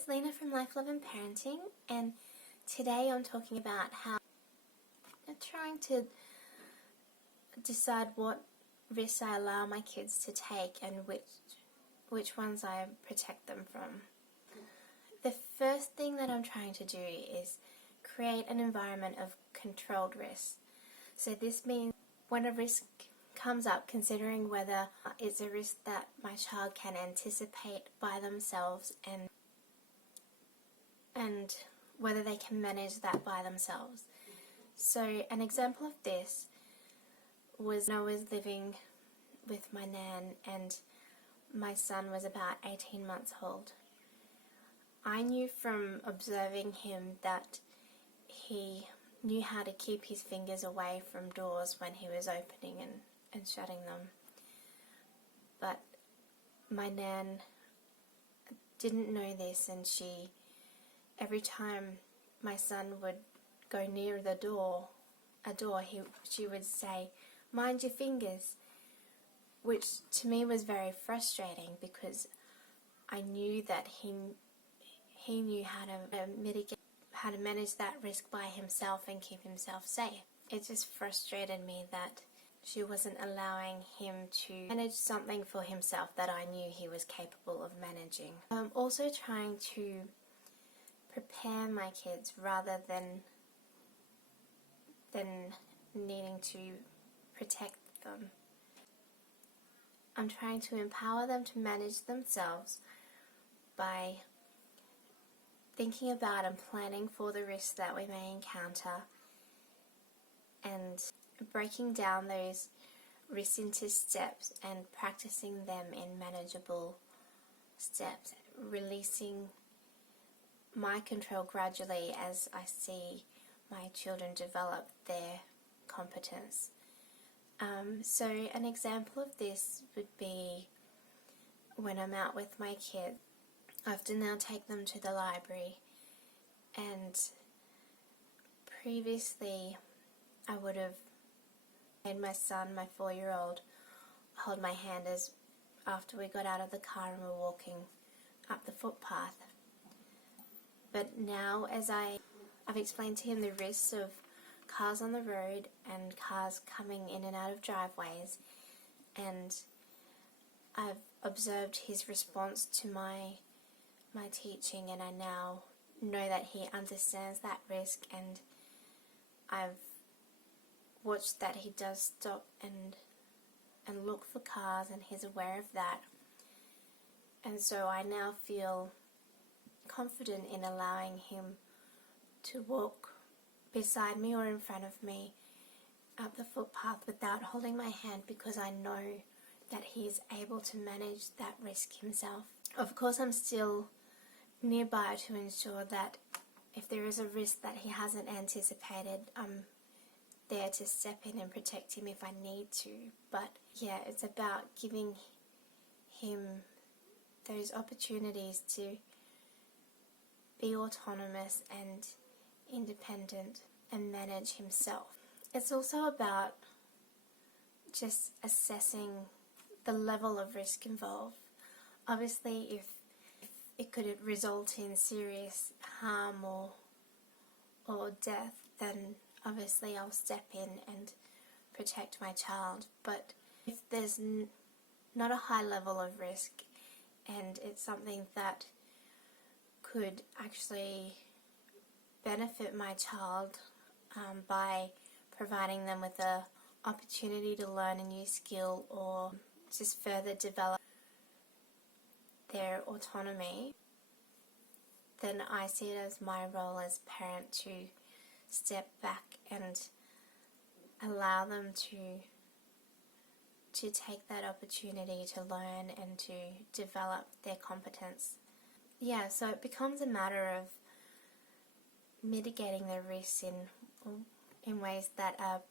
it's Lena from Life, Love and Parenting, and today I'm talking about how I'm trying to decide what risks I allow my kids to take and which ones I protect them from. The first thing that I'm trying to do is create an environment of controlled risk. So this means when a risk comes up, considering whether it's a risk that my child can anticipate by themselves and whether they can manage that by themselves. So an example of this was when I was living with my nan and my son was about 18 months old. I knew from observing him that he knew how to keep his fingers away from doors when he was opening and shutting them. But my nan didn't know this, and every time my son would go near a door, she would say, "Mind your fingers," which to me was very frustrating because I knew that he knew how to manage that risk by himself and keep himself safe. It just frustrated me that she wasn't allowing him to manage something for himself that I knew he was capable of managing. I'm also trying to prepare my kids rather than needing to protect them. I'm trying to empower them to manage themselves by thinking about and planning for the risks that we may encounter and breaking down those risks into steps and practicing them in manageable steps, releasing my control gradually as I see my children develop their competence. So an example of this would be when I'm out with my kids. I often now take them to the library, and previously I would have made my son, my 4-year-old, hold my hand after we got out of the car and were walking up the footpath. But now, as I've explained to him the risks of cars on the road and cars coming in and out of driveways, and I've observed his response to my teaching, and I now know that he understands that risk, and I've watched that he does stop and look for cars, and he's aware of that. And so I now feel confident in allowing him to walk beside me or in front of me up the footpath without holding my hand, because I know that he is able to manage that risk himself. Of course, I'm still nearby to ensure that if there is a risk that he hasn't anticipated, I'm there to step in and protect him if I need to. But yeah, it's about giving him those opportunities to be autonomous and independent and manage himself. It's also about just assessing the level of risk involved. Obviously, if it could result in serious harm or death, then obviously I'll step in and protect my child. But if there's not a high level of risk and it's something that could actually benefit my child by providing them with the opportunity to learn a new skill or just further develop their autonomy, then I see it as my role as parent to step back and allow them to take that opportunity to learn and to develop their competence. Yeah, so it becomes a matter of mitigating the risks in ways that are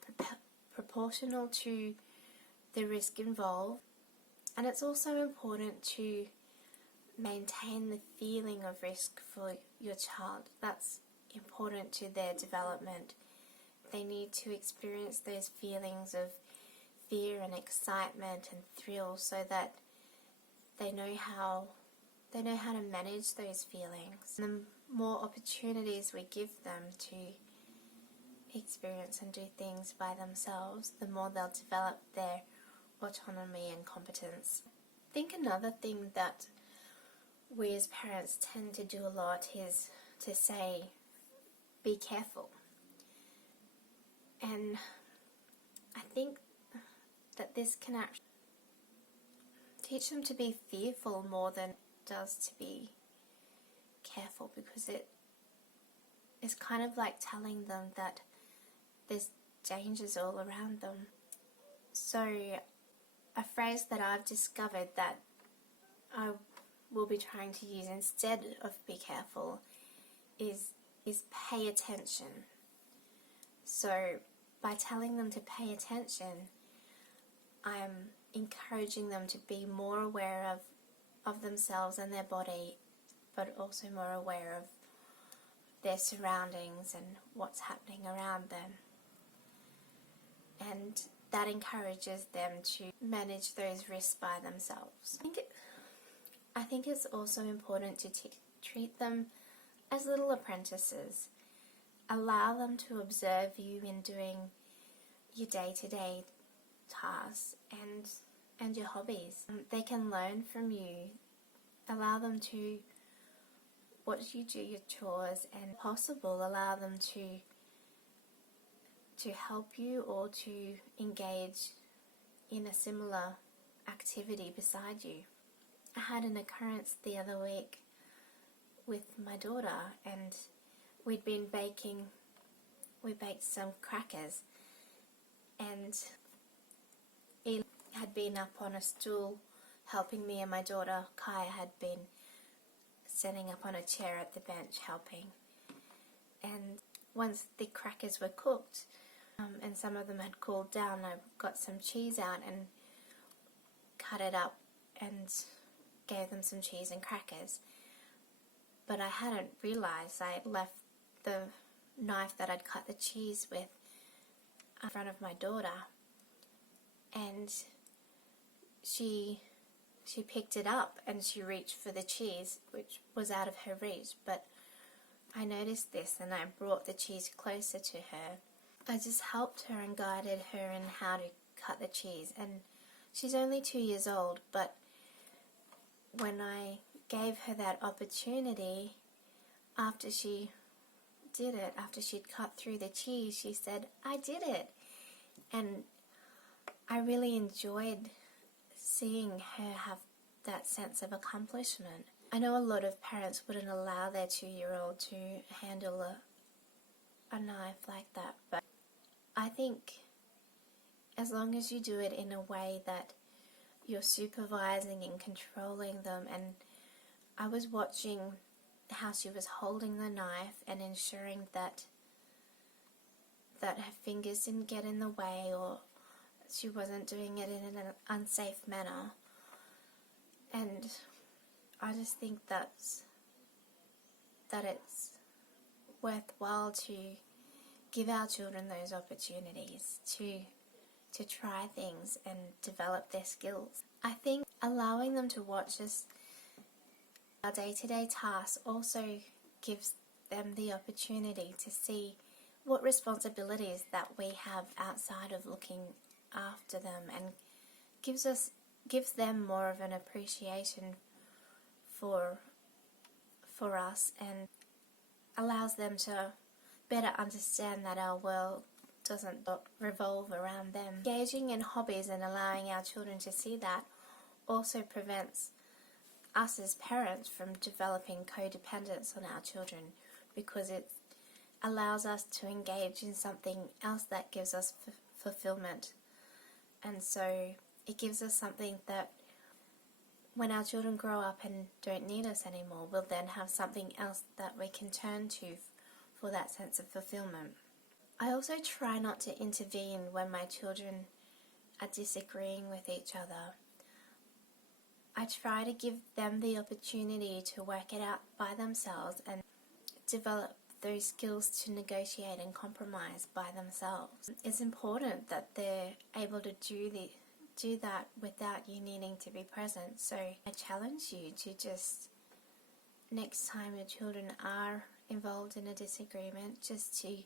proportional to the risk involved. And it's also important to maintain the feeling of risk for your child. That's important to their development. They need to experience those feelings of fear and excitement and thrill so that they know how They know how to manage those feelings. And the more opportunities we give them to experience and do things by themselves, the more they'll develop their autonomy and competence. I think another thing that we as parents tend to do a lot is to say, be careful. And I think that this can actually teach them to be fearful more than it does to be careful, because it is kind of like telling them that there's dangers all around them. So a phrase that I've discovered that I will be trying to use instead of be careful is pay attention. So by telling them to pay attention, I'm encouraging them to be more aware of themselves and their body, but also more aware of their surroundings and what's happening around them. And that encourages them to manage those risks by themselves. I think it's also important to treat them as little apprentices. Allow them to observe you in doing your day-to-day tasks and your hobbies. They can learn from you. Allow them to watch you do your chores, and if possible, allow them to help you or to engage in a similar activity beside you. I had an occurrence the other week with my daughter, and we baked some crackers, and he had been up on a stool helping me, and my daughter Kaya had been standing up on a chair at the bench helping. And once the crackers were cooked, and some of them had cooled down, I got some cheese out and cut it up and gave them some cheese and crackers. But I hadn't realised I had left the knife that I'd cut the cheese with in front of my daughter, and she picked it up and she reached for the cheese, which was out of her reach. But I noticed this and I brought the cheese closer to her. I just helped her and guided her in how to cut the cheese. And she's only 2 years old, but when I gave her that opportunity, after she did it, after she'd cut through the cheese, she said, "I did it." And I really enjoyed seeing her have that sense of accomplishment. I know a lot of parents wouldn't allow their 2-year-old to handle a knife like that, but I think as long as you do it in a way that you're supervising and controlling them, and I was watching how she was holding the knife and ensuring that her fingers didn't get in the way, or she wasn't doing it in an unsafe manner. And I just think that it's worthwhile to give our children those opportunities to try things and develop their skills. I think allowing them to watch us, our day-to-day tasks, also gives them the opportunity to see what responsibilities that we have outside of looking after them, and gives them more of an appreciation for us, and allows them to better understand that our world doesn't revolve around them. Engaging in hobbies and allowing our children to see that also prevents us as parents from developing codependence on our children, because it allows us to engage in something else that gives us fulfillment. And so it gives us something that when our children grow up and don't need us anymore, we'll then have something else that we can turn to for that sense of fulfillment. I also try not to intervene when my children are disagreeing with each other. I try to give them the opportunity to work it out by themselves and develop those skills to negotiate and compromise by themselves. It's important that they're able to do that without you needing to be present. So I challenge you to just next time your children are involved in a disagreement, just to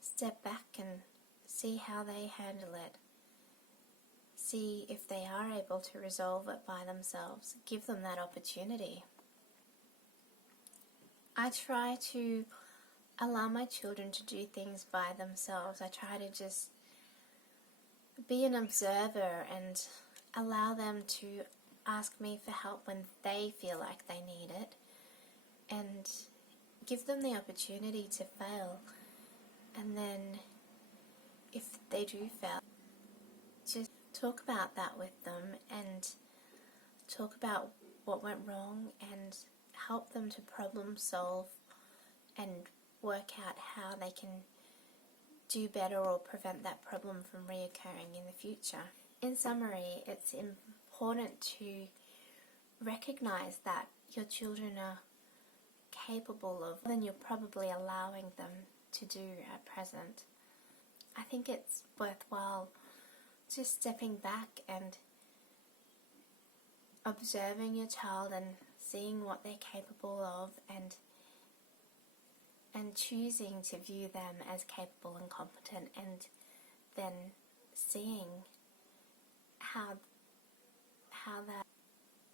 step back and see how they handle it. See if they are able to resolve it by themselves. Give them that opportunity. I try to allow my children to do things by themselves. I try to just be an observer and allow them to ask me for help when they feel like they need it, and give them the opportunity to fail. And then if they do fail, just talk about that with them and talk about what went wrong and help them to problem solve and work out how they can do better or prevent that problem from reoccurring in the future. In summary, it's important to recognize that your children are capable of more than you're probably allowing them to do at present. I think it's worthwhile just stepping back and observing your child and seeing what they're capable of, and choosing to view them as capable and competent, and then seeing how that,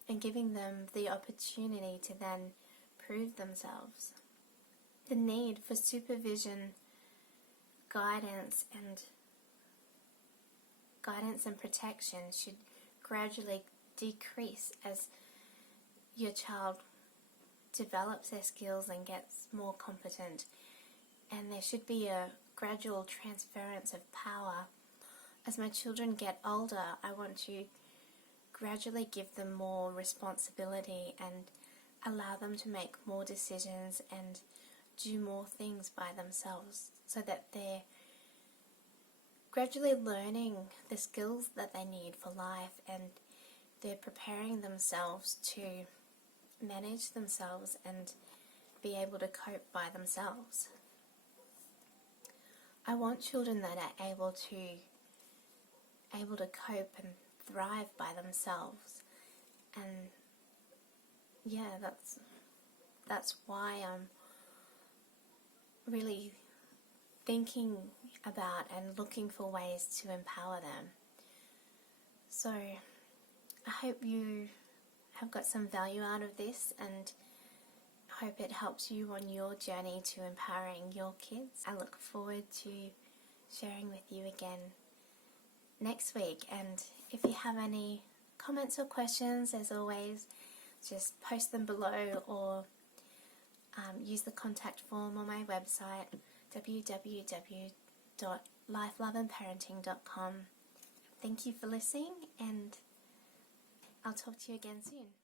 and giving them the opportunity to then prove themselves. The need for supervision, guidance and protection should gradually decrease as your child develops their skills and gets more competent, and there should be a gradual transference of power. As my children get older, I want to gradually give them more responsibility and allow them to make more decisions and do more things by themselves, so that they're gradually learning the skills that they need for life, and they're preparing themselves to manage themselves and be able to cope by themselves. I want children that are able to cope and thrive by themselves, and yeah, that's why I'm really thinking about and looking for ways to empower them. So I hope you have got some value out of this, and I hope it helps you on your journey to empowering your kids. I look forward to sharing with you again next week, and if you have any comments or questions, as always, just post them below, or use the contact form on my website, www.lifeloveandparenting.com. Thank you for listening, and I'll talk to you again soon.